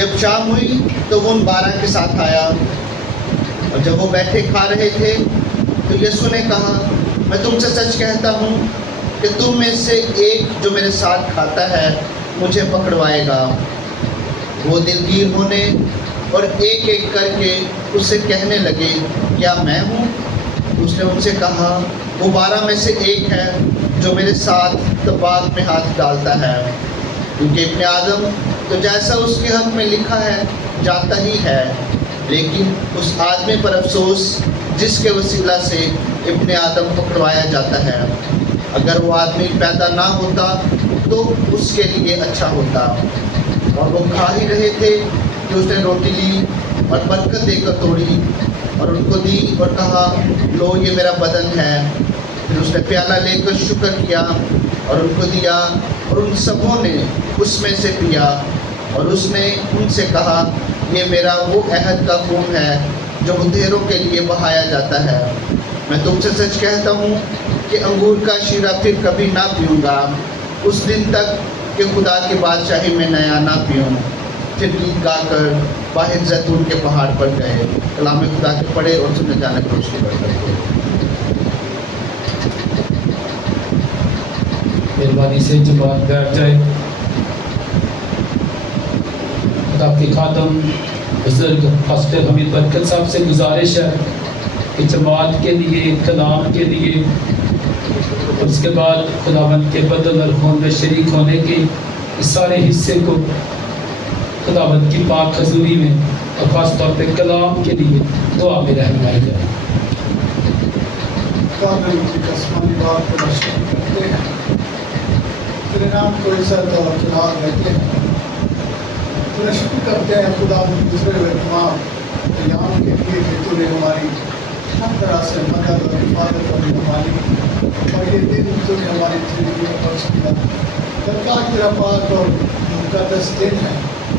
جب شام ہوئی تو وہ ان 12 کے ساتھ آیا، اور جب وہ بیٹھے کھا رہے تھے تو یسوع نے کہا، میں تم سے سچ کہتا ہوں کہ تم میں سے ایک جو میرے ساتھ کھاتا ہے مجھے پکڑوائے گا۔ وہ دلگیر ہونے اور ایک ایک کر کے اس سے کہنے لگے، کیا میں ہوں؟ اس نے ان سے کہا، وہ 12 میں سے ایک ہے جو میرے ساتھ تباغ میں ہاتھ ڈالتا ہے، کیونکہ ابن آدم تو جیسا اس کے حق میں لکھا ہے جاتا ہی ہے، لیکن اس آدمی پر افسوس جس کے وسیلہ سے ابن آدم پکڑوایا جاتا ہے۔ اگر وہ آدمی پیدا نہ ہوتا تو اس کے لیے اچھا ہوتا۔ اور وہ کھا ہی رہے تھے کہ اس نے روٹی لی اور برکت دے کر توڑی اور ان کو دی اور کہا، لو یہ میرا بدن ہے۔ پھر اس نے پیالہ لے کر شکر کیا اور ان کو دیا، اور ان سبوں نے اس میں سے پیا، اور اس نے ان سے کہا، یہ میرا وہ عہد کا خون ہے جو مدھیروں کے لیے بہایا جاتا ہے۔ میں تم سے سچ کہتا ہوں کہ انگور کا شیرہ پھر کبھی نہ پیوں گا اس دن تک کہ خدا کی بادشاہی میں نیا نہ پیوں۔ پھر گیت گا کر باہر زیتون کے پہاڑ پر گئے۔ کلام خدا کے پڑھے اور سننے جانے کی روشنی بڑھ کر مہربانی سے جماعت بیٹھ جائے۔ خدا کے خادم بزرگ پاسٹر حمید برکت صاحب سے گزارش ہے کہ جماعت کے لیے، کلام کے لیے، اور اس کے بعد خداوند کے بدن اور خون میں شریک ہونے کے اس سارے حصے کو خداوند کی پاک حضوری میں اور خاص طور پہ کلام کے لیے دعا میں رہنمائی کریں۔ آسمانی بات کو مشکل کرتے ہیں، تیرے نام کو عزت اور جلال دیتے ہیں، تیرا شکر کرتے ہیں خدا گزرے ہوئے تمام ایام کے لیے کہ تو نے ہماری ہر طرح سے مدد اور حفاظت اور رہنمائی، اور یہ دن تو نے ہماری زندگی میں بخش دیا۔ درکار تیرا پاک اور مقدس دن ہے،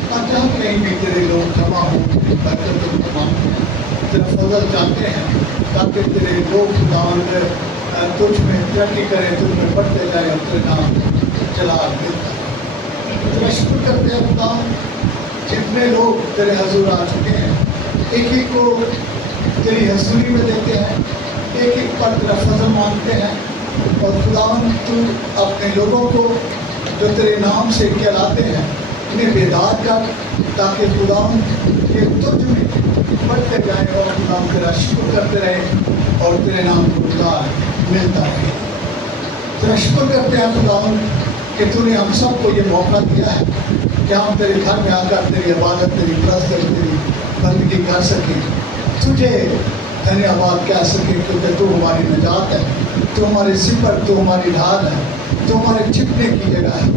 تاکہ ہم کہیں بھی تیرے لوگ جمع ہوں، تیری برکت اور تمام تیرا فضل چاہتے ہیں، تاکہ تیرے لوگ خداوند تجھ میں ترقی کریں، تجھ میں بڑھتے جائیں اور تیرے نام جلال ملتا ہے۔ تیرا شکر کرتے ہیں خدا، جتنے لوگ تیرے حضور آ چکے ہیں، ایک ایک کو تیری حضوری میں دیتے ہیں، ایک ایک پر تیرا فضل مانگتے ہیں، اور خداوند تو اپنے لوگوں کو جو تیرے نام سے کہلاتے ہیں انہیں بیدار کر، تاکہ خداوند یہ تجھ میں بڑھتے جائیں اور خداوند تیرا شکر کرتے رہیں اور تیرے نام کو پکار ملتا رہے۔ تیرا شکر کرتے ہیں خداوند کہ تو نے ہم سب کو یہ موقع دیا ہے کہ ہم تیرے گھر میں آ کر تیری عبادت، تیری پرست، تیری بندگی کر سکیں، تجھے دھنیہ واد کہہ سکیں، کیونکہ تو ہماری نجات ہے، تو ہمارے سپر، تو ہماری ڈھال ہے، تو ہمارے چھپنے کی جگہ ہے،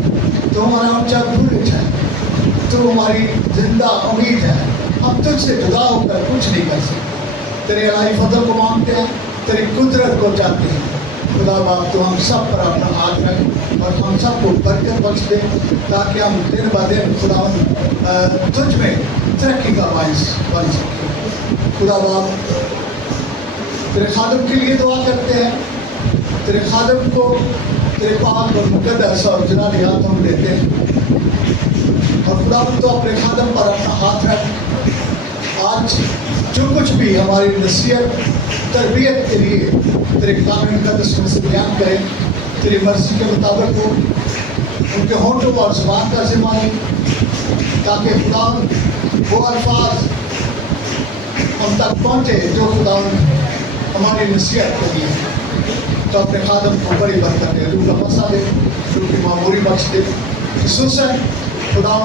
تو ہمارا اونچا بورج ہے، تو ہماری زندہ امید ہے۔ ہم تجھ سے جدا ہو کر کچھ نہیں کر سکتے۔ تیرے الہی فضل کو مانگتے ہیں، تیری قدرت کو چاہتے ہیں۔ خدا باپ تو ہم سب پر اپنا ہاتھ رکھ اور ہم سب کو برکت بخش دے، تاکہ ہم دن بہ دن خدا تجھ میں ترقی کا باعث بن سکیں۔ خدا باپ تیرے خادم کے لیے دعا کرتے ہیں، تیرے خادم کو تیرے پاک اور مقدس اور جلالی ہاتھوں میں دیتے ہیں، اور خدا تو اپنے خادم پر اپنا ہاتھ رکھ۔ آج جو کچھ بھی ہماری نصیحت تربیت کے لیے تیرے کلام مقدس میں سے بیان کریں، تیری مرضی کے مطابق ہو، ان کے ہونٹوں اور زبان کا ذمہ لیں، تاکہ خدا وہ الفاظ ہم تک پہنچے جو خدا ہماری نصیحت کے لیے۔ تو اپنے خادم کو بڑی برکت دے، روح کا مسا دے، روح کی معموری بخش دے۔ خصوصاً خدا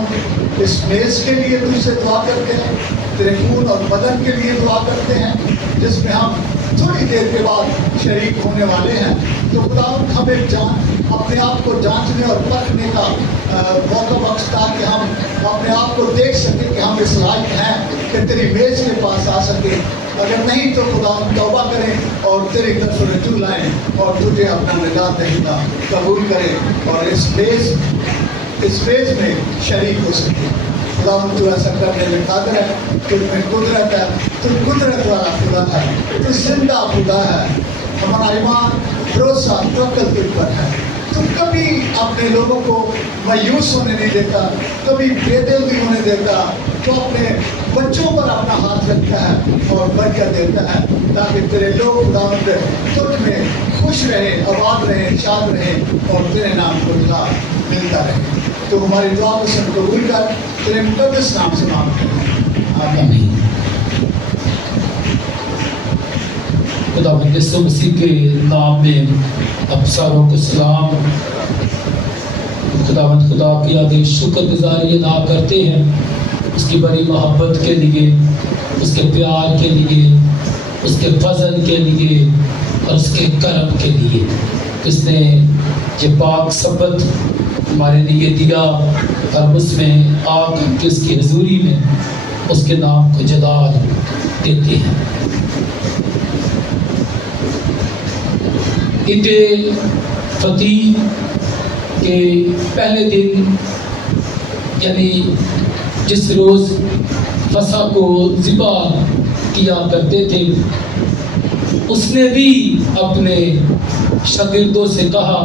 اس میز کے لیے تجھ سے دعا کرتے ہیں، تیرے خون اور بدن کے لیے دعا کرتے ہیں، جس میں ہم تھوڑی دیر کے بعد شریک ہونے والے ہیں۔ تو خدا ہمیں اپنے آپ کو جانچنے اور پرکھنے کا موقع بخش، تاکہ ہم اپنے آپ کو دیکھ سکیں کہ ہم اس لائق ہیں کہ تیری میز کے پاس آ سکیں۔ اگر نہیں تو خدا توبہ کریں اور تیری طرف رجوع لائیں اور تجھے اپنا نجات دہندہ قبول کریں اور اس فیز میں شریک ہو سکے۔ خدا تو ایسا کرنے میں قادر ہے، تجھ میں قدرت ہے، تو قدرت والا خدا ہے، تو زندہ خدا ہے۔ ہمارا ایمان بھروسہ توکل تجھ پر ہے، تو کبھی اپنے لوگوں کو مایوس ہونے نہیں دیتا, کبھی بے دل نہیں ہونے دیتا. تو اپنے بچوں پر اپنا ہاتھ رکھتا ہے اور برکت دیتا ہے تاکہ تیرے لوگ خداوند تجھ میں خوش رہے, آباد رہے, شاد رہے اور تیرے نام کو جلال ملتا رہے. تو ہماری دعا کو سب قبول کر, تیرے مقدس نام سے مانگتے ہیں, آمین. خداوند یسوع مسیح کے نام میں اب ساروں کو سلام. خداوند خدا کی آگے شکر گزاری ادا کرتے ہیں اس کی بڑی محبت کے لیے, اس کے پیار کے لیے, اس کے فضل کے لیے اور اس کے کرم کے لیے. اس نے یہ پاک سبت ہمارے لیے دیا اور ہم اس میں آ کر کے اس کی حضوری میں اس کے نام کو جلال دیتے ہیں. عید فطیر کے پہلے دن یعنی جس روز فصح کو ذبح کیا کرتے تھے, اس نے بھی اپنے شاگردوں سے کہا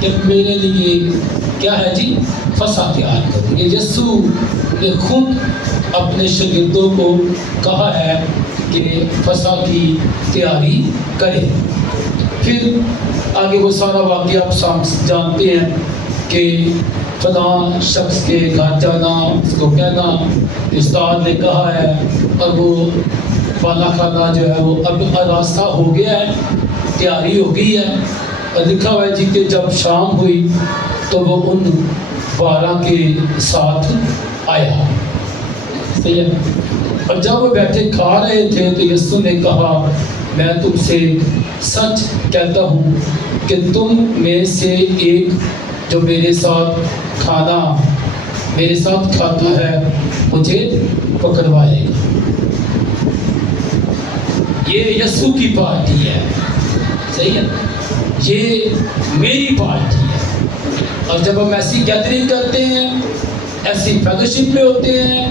کہ میرے لیے کیا ہے جی, فصح تیار کرو. یہ یسوع نے خود اپنے شاگردوں کو کہا ہے کہ فصح کی تیاری کریں. پھر آگے وہ سارا واقعہ آپ جانتے ہیں کہ فلاں شخص کے گھر جانا, اس کو کہنا استاد نے کہا ہے, اور وہ بالا خانہ جو ہے وہ اب راستہ ہو گیا ہے, تیاری ہو گئی ہے. اور لکھا ہوا ہے جی کہ جب شام ہوئی تو وہ ان 12 کے ساتھ آیا. صحیح ہے. اور جب وہ بیٹھے کھا رہے تھے تو یسوع نے کہا میں تم سے سچ کہتا ہوں کہ تم میں سے ایک جو میرے ساتھ کھاتا ہے مجھے پکڑوائے گا. یہ یسوع کی پارٹی ہے. صحیح ہے. یہ میری پارٹی ہے. اور جب ہم ایسی گیدرنگ کرتے ہیں, ایسی فیلوشپ میں ہوتے ہیں,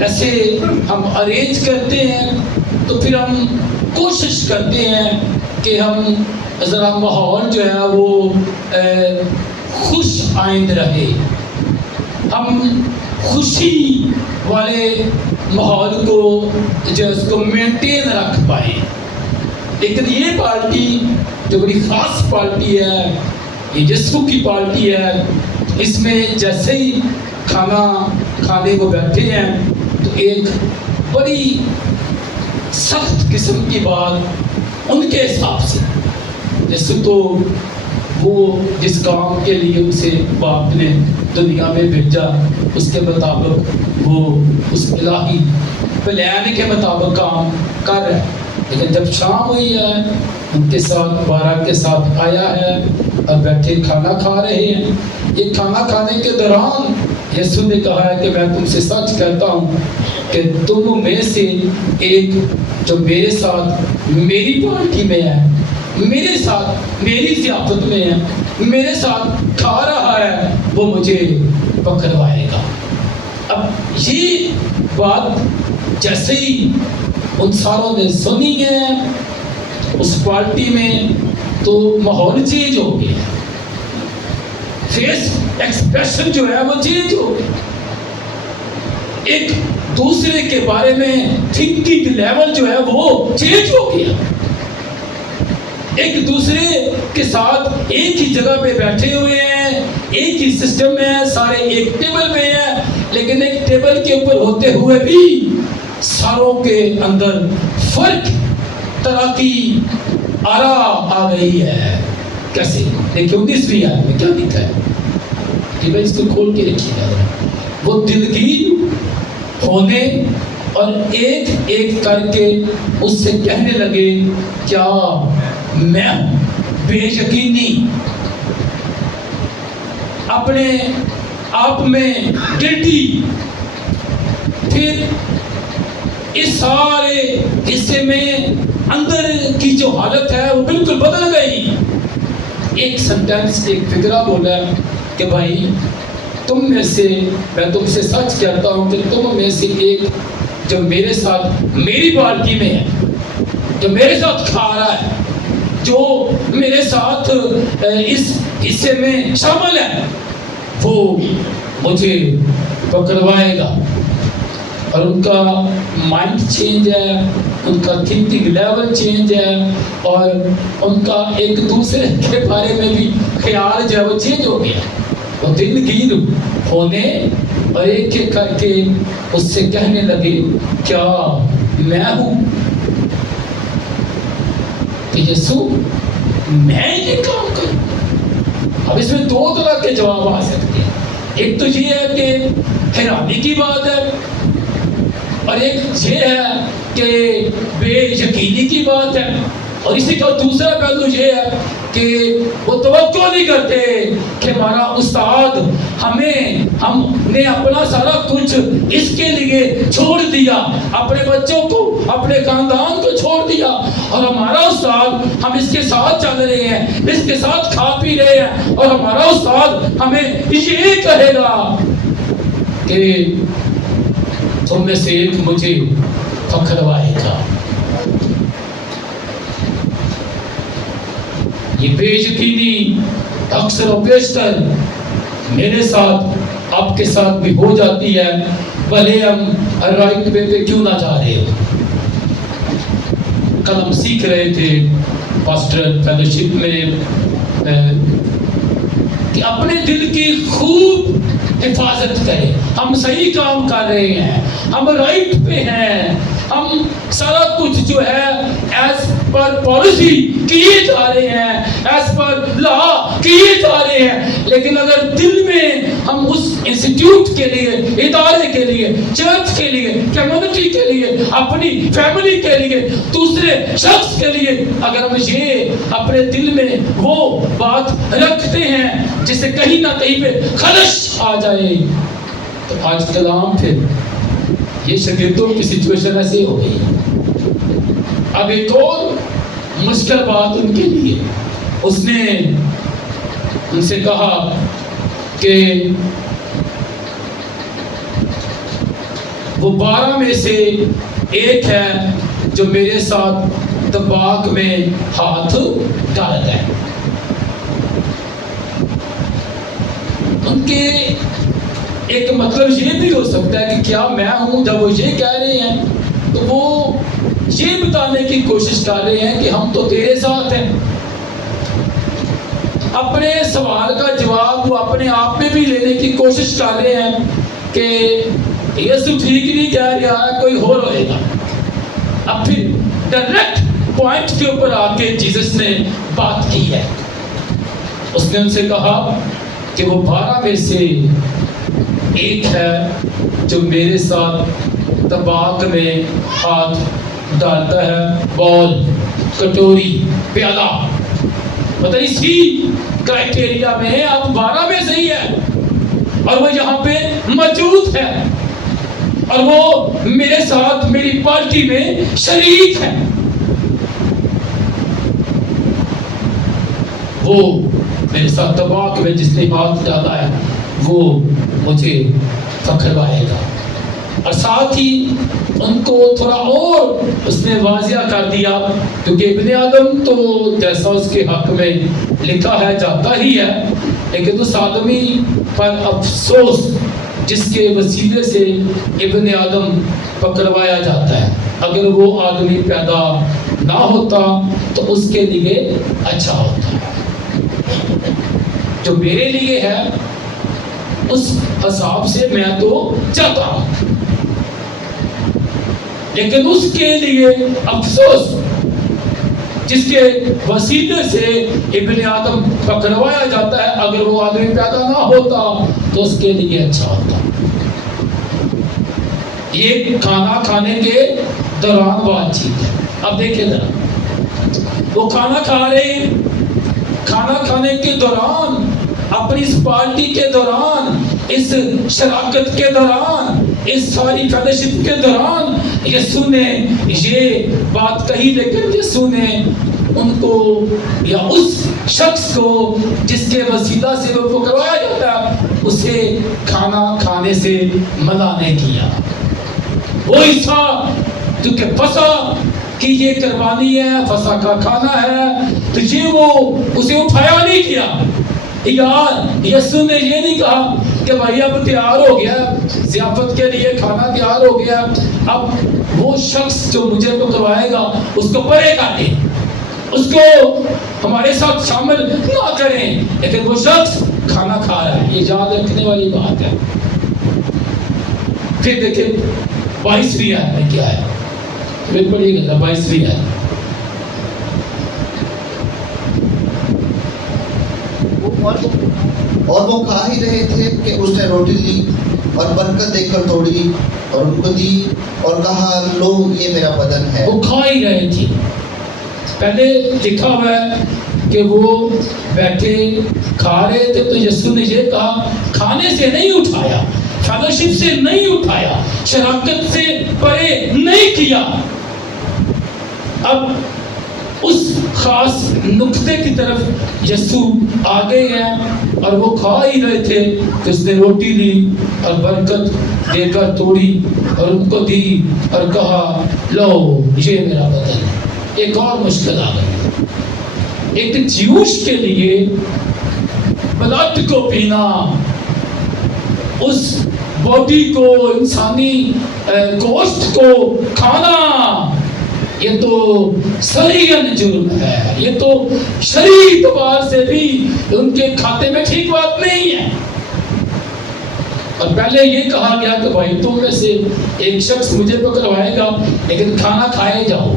ایسے ہم ارینج کرتے ہیں, تو پھر ہم کوشش کرتے ہیں کہ ہم ذرا ماحول جو ہے وہ خوش آئند رہے, ہم خوشی والے ماحول کو جو ہے اس کو مینٹین رکھ پائیں. لیکن یہ پارٹی جو بڑی خاص پارٹی ہے, یہ یسوع کی پارٹی ہے, اس میں جیسے ہی کھانا کھانے کو بیٹھے ہیں تو ایک بڑی سخت قسم کی بات ان کے حساب سے. جیسے تو وہ جس کام کے لیے اسے باپ نے دنیا میں بھیجا اس کے مطابق وہ اس الہی پلان کے مطابق کام کر رہا ہے. لیکن جب شام ہوئی ہے ان کے ساتھ 12 کے ساتھ آیا ہے اور بیٹھے کھانا کھا رہے ہیں. یہ کھانا کھانے کے دوران یسوع نے کہا ہے کہ میں تم سے سچ کہتا ہوں کہ تم میں سے ایک جو میرے ساتھ میری پارٹی میں ہے, میرے ساتھ میری ضیافت میں ہے, میرے ساتھ کھا رہا ہے, وہ مجھے پکڑوائے گا. اب یہ بات جیسے ہی ان ساروں نے سنی ہے اس پارٹی میں تو ماحول چینج ہو گیا, فیس ایکسپریشن جو ہے وہ چینج ہو گیا. ایک دوسرے کے بارے میں تھنکنگ لیول جو ہے وہ چینج ہو گیا. ایک دوسرے کے ساتھ ایک ہی جگہ پہ بیٹھے ہوئے ہیں, ایک ہی سسٹم میں ہیں, سارے ایک ٹیبل پہ ہیں, لیکن ایک ٹیبل کے اوپر ہوتے ہوئے بھی ساروں کے اندر فرق طرح کی آرا آ گئی ہے. کیسے دیکھیں 19ویں آیت میں کیا لکھا ہے کہ بھائی اس کو کھول کے رکھیے گا. وہ دلگیر ہونے اور ایک ایک کر کے اس سے کہنے لگے کیا میں بے یقینی اپنے آپ میں گلٹی. پھر اس سارے حصے میں اندر کی جو حالت ہے وہ بالکل بدل گئی. ایک سنٹینس ایک فکرہ بولا کہ بھائی تم میں سے میں تم سے سچ کہتا ہوں کہ تم میں سے ایک جو میرے ساتھ میری پارٹی میں ہے, جو میرے ساتھ کھا رہا ہے, جو میرے ساتھ اس حصے میں شامل ہے وہ مجھے پکڑوائے گا. اور ان کا مائنڈ چینج ہے, ان کا تھنکنگ لیول چینج ہے, اور ان کا ایک دوسرے کے بارے میں بھی خیال جو ہے وہ چینج ہو گیا. وہ دل گیر ہونے اور ایک ایک کر کے اس سے کہنے لگے کیا میں ہوں کہ یسوع میں یہ کام کروں. اب اس میں دو طرح کے جواب آ سکتے ہیں. ایک تو یہ ہے کہ حیرانی کی بات ہے, اور ایک یہ ہے کہ بے یقینی کی بات ہے. اور اسی کا دوسرا پہلو یہ ہے کہ وہ توقع نہیں کرتے کہ ہمارا استاد ہم نے اپنا سارا کچھ اس کے لیے چھوڑ دیا, اپنے بچوں کو, اپنے خاندان کو چھوڑ دیا, اور ہمارا استاد ہم اس کے ساتھ چل رہے ہیں, اس کے ساتھ کھا پی رہے ہیں, اور ہمارا استاد ہمیں یہ کہے گا کہ تم میں سے ایک مجھے پکڑوائے گا. یہ بے یقینی اکثر و بیشتر میرے ساتھ آپ کے ساتھ بھی ہو جاتی ہے, بھلے ہم رائٹ وے پہ کیوں نہ جا رہے ہو. کل ہم سیکھ رہے تھے پاسٹر فیلوشپ میں کہ اپنے دل کی خوب حفاظت کریں. ہم صحیح کام کر رہے ہیں, ہم رائٹ پہ ہیں, ہم سارا کچھ جو ہے ایز پر پالیسی کیے جا رہے ہیں, ایز پر لا کیے جا رہے ہیں, لیکن اگر دل میں ہم اس انسٹیٹیوٹ کے لیے, ادارے کے لیے, چرچ کے لیے, کمیونٹی کے لیے, اپنی فیملی کے لیے, دوسرے شخص کے لیے اگر ہم یہ اپنے دل میں وہ بات رکھتے ہیں جس سے کہیں نہ کہیں پہ خلش آ جائے, تو آج کلام پھر یہ شاگردوں کی سچویشن ایسے ہو گئی. اب ایک اور مشکل بات ان کے لیے, اس نے ان سے کہا کہ وہ 12 میں سے ایک ہے جو میرے ساتھ طباق میں ہاتھ ڈالتا ہے. ان کے ایک مطلب یہ بھی ہو سکتا ہے کہ کیا میں ہوں. جب وہ یہ کہہ رہے ہیں تو وہ یہ بتانے کی کوشش کر رہے ہیں کہ ہم تو تیرے ساتھ ہیں. اپنے سوال کا جواب وہ اپنے آپ میں بھی لینے کی کوشش کر رہے ہیں کہ یسوع ٹھیک نہیں کہہ رہا ہے, کوئی اور ہوئے گا. اب پھر ڈائریکٹ پوائنٹ کے اوپر آ کے جیسس نے بات کی ہے. اس نے ان سے کہا کہ وہ 12 میں سے ایک ہے جو میرے ساتھ طباق میں ہاتھ ڈالتا ہے. بال, کٹوری, پیالہ, مطلب اسی کرائٹیریا میں آپ 12 میں سے ہی ہے, اور وہ یہاں پہ موجود ہے, اور وہ میرے ساتھ میری پارٹی میں شریک ہے. وہ میرے ساتھ طباق میں جس نے ہاتھ ڈالا ہے وہ مجھے پکڑوائے گا. اور ساتھ ہی ان کو تھوڑا اور اس نے واضح کر دیا, کیونکہ ابن آدم تو جیسا اس کے حق میں لکھا ہے جاتا ہی ہے, لیکن اس آدمی پر افسوس جس کے وسیلے سے ابن آدم پکڑوایا جاتا ہے. اگر وہ آدمی پیدا نہ ہوتا تو اس کے لیے اچھا ہوتا. جو میرے لیے ہے اس حساب سے میں تو چاہتا ہوں, لیکن اس کے لیے افسوس جس کے وسیلے سے ابن آدم پکڑوایا جاتا ہے. اگر وہ آدمی پیدا نہ ہوتا تو اس کے لیے اچھا ہوتا. یہ کھانا کھانے کے دوران بات چیت ہے. اب دیکھیں ذرا, وہ کھانا کھا رہے ہیں, کھانا کھانے کے دوران, اپنی اس پارٹی کے دوران, اس شراکت کے دوران, اس ساری فیلوشپ کے دوران یسوع نے یہ بات کہی, لیکن یسوع نے ان کو یا اس شخص کو جس کے وسیلہ سے وہ پکڑوایا جاتا ہے اسے کھانا کھانے سے منع نہیں کیا. وہ حصہ کیونکہ فسح کی یہ قربانی ہے, فسح کا کھانا ہے, تو یہ وہ اسے اٹھایا نہیں کیا. یار یسوع نے یہ نہیں کہا کہ بھائی اب تیار ہو گیا ضیافت کے لیے کھانا تیار ہو گیا اب وہ شخص جو مجھے پکڑوائے گا اس کو پرے کر دیں اس کو ہمارے ساتھ شامل نہ کریں لیکن وہ شخص کھانا کھا رہا ہے. یہ یاد رکھنے والی بات ہے. پھر دیکھیں 22ویں آیت میں کیا ہے پھر پڑھیے گا 22ویں آیت. اور وہ کھا ہی رہے تھے کہ اس نے روٹی لی اور برکت دے کر توڑی اور ان کو دی اور کہا لو یہ میرا بدن ہے. وہ کھا ہی رہے تھے. پہلے لکھا ہوا ہے کہ وہ بیٹھے کھا رہے تھے تو یسوع نے یہ کہا کھانے سے نہیں اٹھایا فیلوشپ سے نہیں اٹھایا شراکت سے پرے نہیں کیا. اب اس خاص نقطے کی طرف یسوع آ گئے ہیں اور وہ کھا ہی رہے تھے کہ اس نے روٹی لی اور برکت دے کر توڑی اور ان کو دی اور کہا لو یہ میرا بدن ہے. ایک اور مشکل آ گئی. ایک جیوش کے لیے بلڈ کو پینا اس باڈی کو انسانی گوشت کو کھانا یہ تو شرعاً جرم ہے. یہ تو شرعی اعتبار سے بھی ان کے کھاتے میں ٹھیک بات نہیں ہے. اور پہلے یہ کہا گیا کہ بھائی تم میں سے ایک شخص مجھے پکڑوائے گا لیکن کھانا کھائے جاؤ.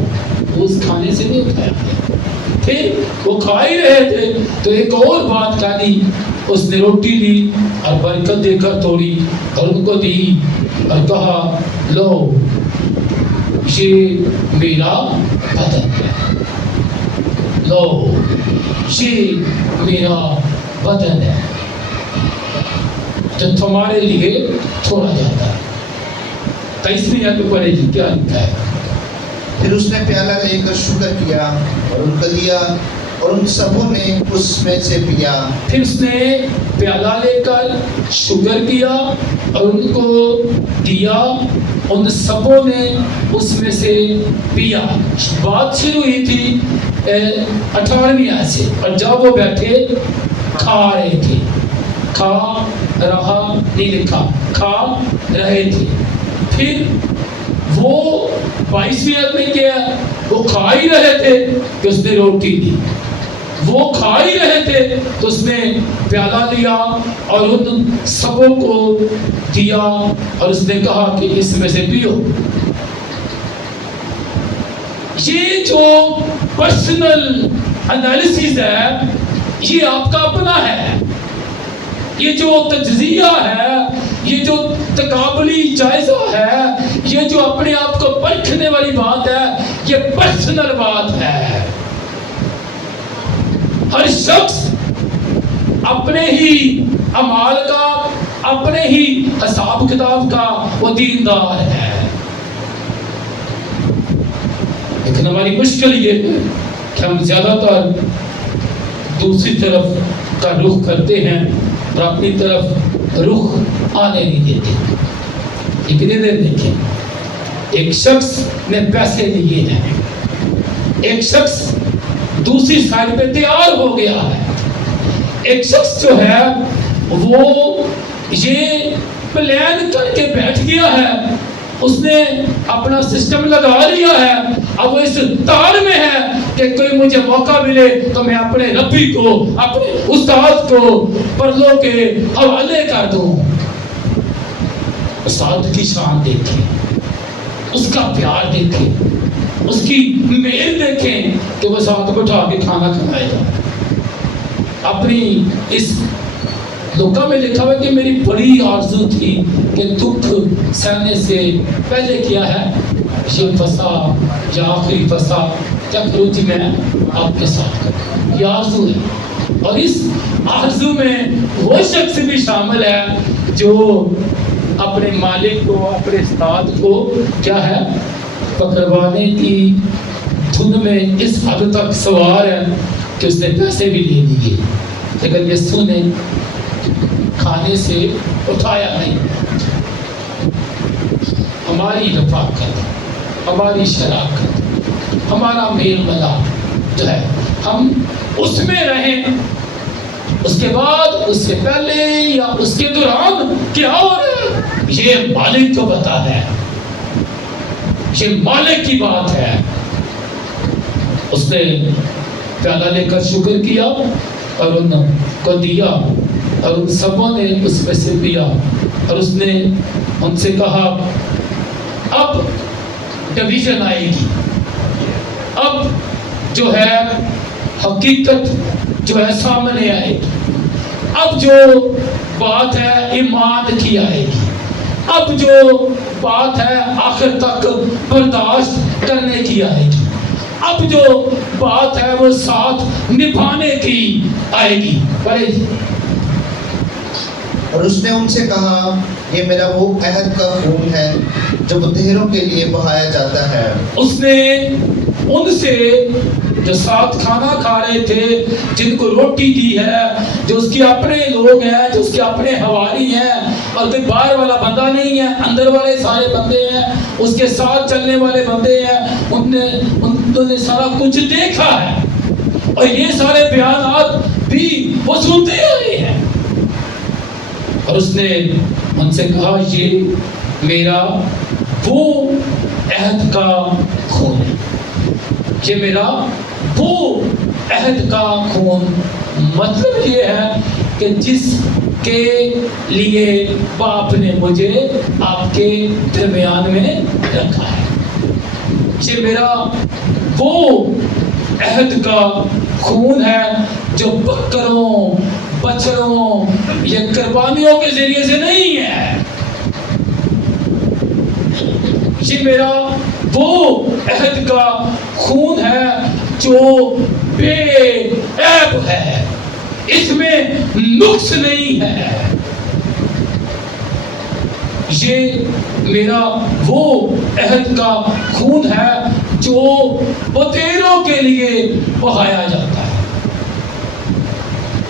اس کھانے سے نہیں اٹھایا گیا. پھر وہ کھا ہی رہے تھے تو ایک اور بات کہہ دی. اس نے روٹی لی اور برکت دے کر توڑی اور ان کو دی اور کہا لو یہ میرا بدن ہے. لو یہ میرا بدن ہے جو تمہارے لیے چھوڑا جاتا ہے. 23ویں آیت میں پڑھے جی کیا لکھا ہے. پھر اس نے پیالہ لے کر شکر کیا اور ان کو دیا اور ان سبوں نے اس میں سے پیا. پھر اس نے پیالہ لے کر شکر کیا اور ان کو دیا ان سبوں نے اس میں سے پیا. بات شروع ہوئی تھی 18ویں آیت سے اور جب وہ بیٹھے کھا رہے تھے. کھا رہا نہیں لکھا کھا رہے تھے. پھر وہ 22ویں آیت میں کیا وہ کھا ہی رہے تھے کہ اس نے روٹی دی. وہ کھا ہی رہے تھے تو اس نے پیالہ لیا اور ان سبوں کو دیا اور اس نے کہا کہ اس میں سے پیو. یہ جو پرسنل انالیسز ہے یہ آپ کا اپنا ہے. یہ جو تجزیہ ہے یہ جو تقابلی جائزہ ہے یہ جو اپنے آپ کو پرکھنے والی بات ہے یہ پرسنل بات ہے. ہر شخص اپنے ہی اعمال کا اپنے ہی حساب کتاب کا وہ دیندار ہے. لیکن ہماری مشکل یہ ہے کہ ہم زیادہ تر دوسری طرف کا رخ کرتے ہیں اور اپنی طرف رخ آنے نہیں دیتے. اتنی دیر دیکھیں ایک شخص نے پیسے لیے ہیں ایک شخص دوسری سائڈ پہ تیار ہو گیا ہے. ایک شخص جو ہے وہ یہ پلان کر کے بیٹھ گیا ہے. اس نے اپنا سسٹم لگا لیا ہے. اب وہ اس تار میں ہے کہ کوئی مجھے موقع ملے تو میں اپنے ربی کو اپنے استاد کو پرلوں کے حوالے کر دوں. استاد کی شان دیکھیں اس کا پیار دیکھیں اس کی میل دیکھیں کہ وہ ساتھ بٹھا کے کھانا کھلائے گا. اپنی اس لوکا میں لکھا ہوا کہ میری بڑی آرزو تھی کہ دکھ سہنے سے پہلے کیا ہے یہ فسا یا آخری فسا کیا کروں جی میں آپ کے ساتھ کروں. یہ آرزو ہے اور اس آرزو میں وہ شخص بھی شامل ہے جو اپنے مالک کو اپنے استاد کو کیا ہے پکڑوانے کی دھن میں اس حد تک سوار ہے کہ اس نے پیسے بھی لے لیے لیکن یسوع نے کھانے سے اٹھایا نہیں. ہماری رفاقت ہماری شراکت ہمارا میل ملاپ جو ہے ہم اس میں رہیں اس کے بعد اس سے پہلے یا اس کے دوران کیا ہو رہا ہے یہ مالک کو پتا ہے، یہ مالک کی بات ہے۔ اس نے پیالہ لے کر شکر کیا اور ان کو دیا اور ان سبوں نے اس میں سے پیا، اور اس نے ان سے کہا اب ڈویژن آئے گی، اب جو ہے حقیقت جو ہے سامنے آئے گی، اب جو بات ہے ایمان کی آئے گی، اب جو بات ہے آخر تک برداشت کرنے کی آئے گی، اب جو بات ہے وہ ساتھ نبھانے کی آئے گی۔ اور اس نے ان سے کہا یہ میرا وہ عہد کا خون ہے جو بتیروں کے لیے بہایا جاتا ہے۔ اس نے ان سے جو ساتھ کھانا کھا رہے تھے، جن کو روٹی دی ہے، جو اس کے اپنے لوگ ہیں، جو اس کے اپنے حواری ہیں، اور کوئی باہر والا بندہ نہیں ہے، اندر والے سارے بندے ہیں، اس کے ساتھ چلنے والے بندے ہیں، انہوں نے سارا کچھ دیکھا ہے، اور یہ سارے بیانات بھی وہ سنتے آئے ہیں۔ اور اس نے ان سے کہا یہ میرا وہ عہد کا خون ہے، یہ میرا وہ عہد کا خون، مطلب یہ ہے کہ جس کے لیے باپ نے مجھے آپ کے درمیان میں رکھا ہے، یہ میرا وہ عہد کا خون ہے جو بکروں بچڑوں یہ قربانیوں کے ذریعے سے نہیں ہے، یہ میرا وہ عہد کا خون ہے جو بے عیب ہے، اس میں نقص نہیں ہے، یہ میرا وہ عہد کا خون ہے جو بتیروں کے لیے بہایا جاتا ہے،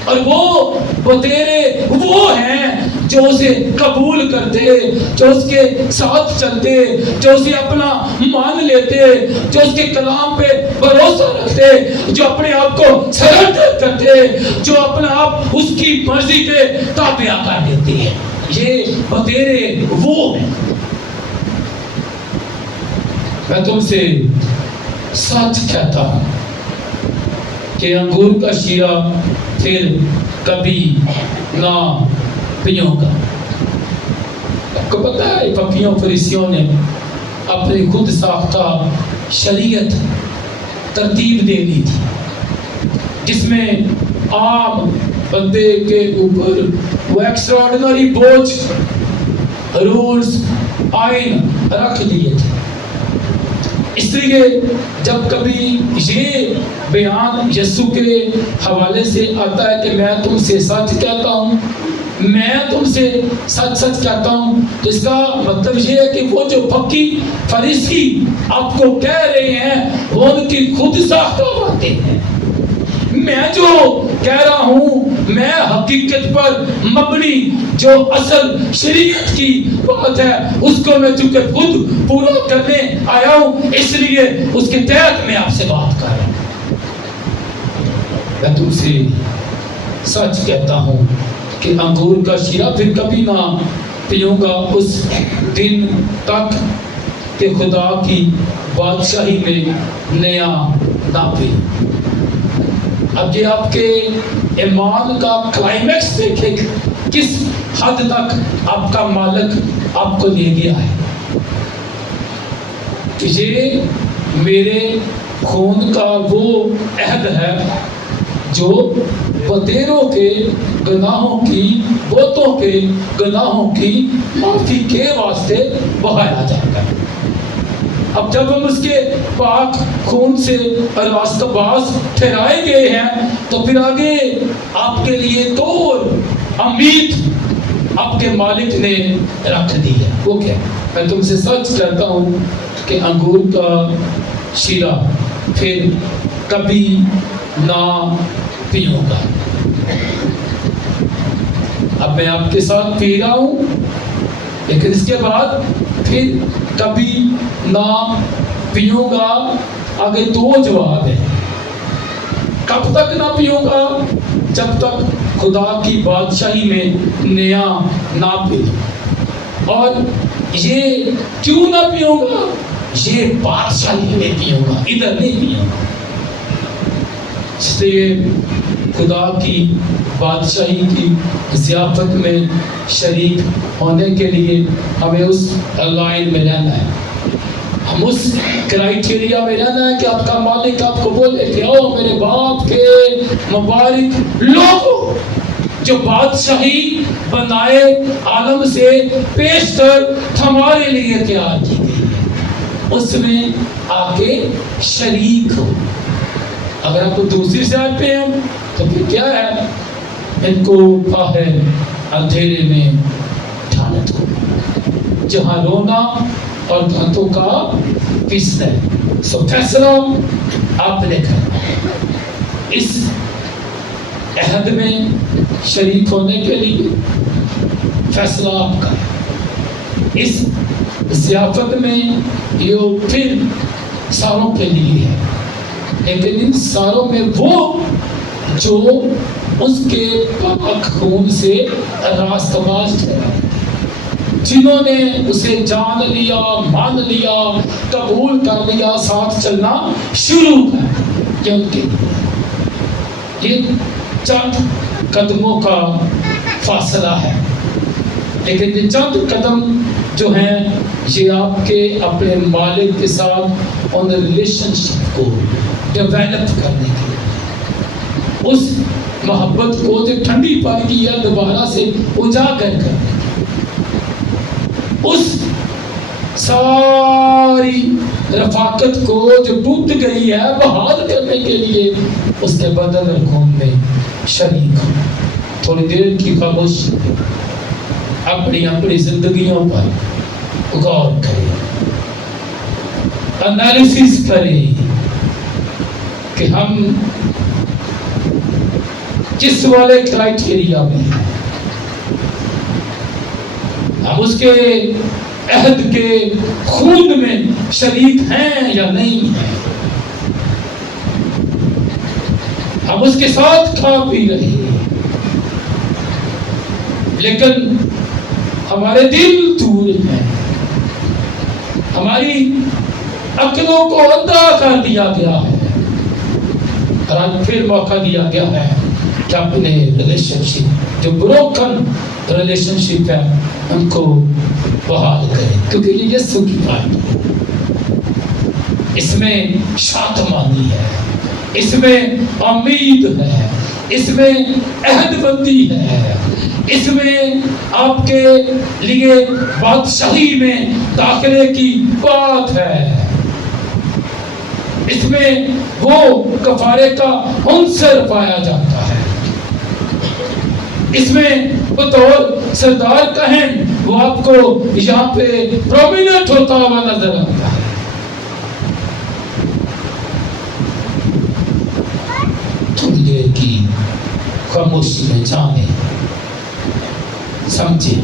اور وہ بتیرے وہ ہیں جو اسے قبول کرتے، جو اس کے ساتھ چلتے، جو اسے اپنا مان لیتے، جو اس کے کلام پہ بھروسہ رکھتے، جو اپنے آپ کو سرنڈر کرتے، جو اپنا آپ اس کی مرضی پہ تابع کر دیتے ہیں، یہ بتیرے وہ ہیں۔ میں تم سے سچ کہتا ہوں کہ انگور کا شیرہ پھر کبھی نہ پیوں گا۔ آپ کو پتہ ہے پپیوں فریسیوں نے اپنی خود ساختہ شریعت ترتیب دے دی تھی، جس میں عام بندے کے اوپر وہ ایکسٹراڈنری بوجھ رولز آئین رکھ دیے تھے۔ اس لیے جب کبھی یہ بیان یسوع کے حوالے سے آتا ہے کہ میں تم سے سچ کہتا ہوں، میں تم سے سچ کہتا ہوں، تو اس کا مطلب یہ ہے کہ وہ جو پکی فریسی آپ کو کہہ رہے ہیں وہ ان کی خود ساختہ باتیں ہیں۔ میں جو کہہ رہا ہوں میں حقیقت پر مبنی جو اصل شریعت کی بات ہے اس کو میں چونکہ خود پورا کرنے آیا ہوں، اس لیے اس کے تحت میں آپ سے بات کر رہا ہوں۔ میں تم سے سچ کہتا ہوں کہ انگور کا شیرہ پھر کبھی نہ پیوں گا اس دن تک کہ خدا کی بادشاہی میں نیا نہ پیوں۔ اب یہ آپ کے ایمان کا کلائمیکس دیکھیں کس حد تک آپ کا مالک آپ کو لے گیا ہے کہ یہ میرے خون کا وہ عہد ہے جو بتیروں کے گناہوں کی بوتوں کے گناہوں کی معافی کے واسطے بہایا جاتا ہے۔ اب جب ہم اس کے پاک خون سے راست باز ٹھہرائے گئے ہیں تو پھر آگے آپ کے لیے تو امید آپ کے مالک نے رکھ دی ہے۔ وہ کیا؟ میں تم سے سچ کہتا ہوں کہ انگور کا شیرہ پھر کبھی نہ پیوں گا۔ اب میں آپ کے ساتھ پی رہا ہوں لیکن اس کے بعد پھر کبھی نہ پیوں گا۔ آگے دو جواب ہے، کب تک نہ پیوں گا؟ جب تک خدا کی بادشاہی میں نیا نہ پیوں. اور یہ کیوں نہ پیوں گا؟ یہ بادشاہی میں پیوں گا، ادھر نہیں پیوں گا. اس لیے خدا کی بادشاہی کی ضیافت میں شریک ہونے کے لیے ہمیں اس لائن میں رہنا ہے، ہم اس کرائٹیریا میں رہنا ہے کہ آپ کا مالک آپ کو بولے کہ او میرے باپ کے مبارک لوگوں جو بادشاہی بنائے عالم سے پیش کر ہمارے لیے تیار کی گئی ہے، اس میں آ کے شریک ہو. اگر آپ کو دوسری سائڈ پہ ہیں تو پھر کیا ہے؟ ان کو باہر اندھیرے میں ٹھانت ہو جہاں رونا اور دانتوں کا پیسنا ہے. سو فیصلہ آپ نے کرنا ہے. اس عہد میں شریک ہونے کے لیے فیصلہ آپ کا ہے. اس ضیافت میں یہ پھر ساروں کے لیے ہے، لیکن ان ساروں میں وہ جو اس کے پاک خون سے راست باز ٹھہرائے، جنہوں نے اسے جان لیا، مان لیا، قبول کر لیا، ساتھ چلنا شروع کر. یہ ان کے یہ چند قدموں کا فاصلہ ہے، لیکن یہ چند قدم جو ہیں یہ آپ کے اپنے مالک کے ساتھ ان ریلیشن شپ کو ڈیولپ کرنے کے لیے، اس محبت کو جو ٹھنڈی پڑ گئی ہے دوبارہ سے اجاگر کرنے کے لیے، اس ساری رفاقت کو جو ٹوٹ گئی ہے بحال کرنے کے لیے اس کے بدن اور خون میں شریک ہو. تھوڑی دیر کی خاموشی اپنی اپنی زندگیوں پر غور کریں، انالیسس کریں کہ ہم جس والے کرائٹیریا میں ہیں، ہم اس کے عہد کے خون میں شریک ہیں یا نہیں ہیں. ہم اس کے ساتھ کھا پی رہے ہیں لیکن ہمارے دل دور ہیں، ہماری عقلوں کو اندھا کر دیا گیا ہے، اور آج پھر موقع دیا گیا ہے کہ اپنے ریلیشن شپ جو بروکن ریلیشن شپ ہے ان کو بحال کریں، کیونکہ یہ یسوع کی بات ہے. اس میں شادمانی ہے، اس میں امید ہے، اس میں عہد بندی ہے، اس میں آپ کے لیے بادشاہی میں داخلے کی بات ہے، اس میں وہ کفارے کا عنصر پایا جاتا ہے، اس میں بطور سردار کہن وہ آپ کو یہاں پہ پرومیننٹ ہوتا ہوا نظر آتا ہے. تھوڑی دیر کی خاموشی میں جانے سمجھے.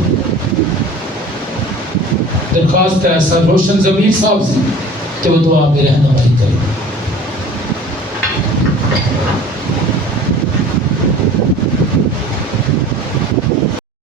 درخواست ہے سر روشن ضمیر صاحب سے کہ وہ دعا میں رہنمائی کریں.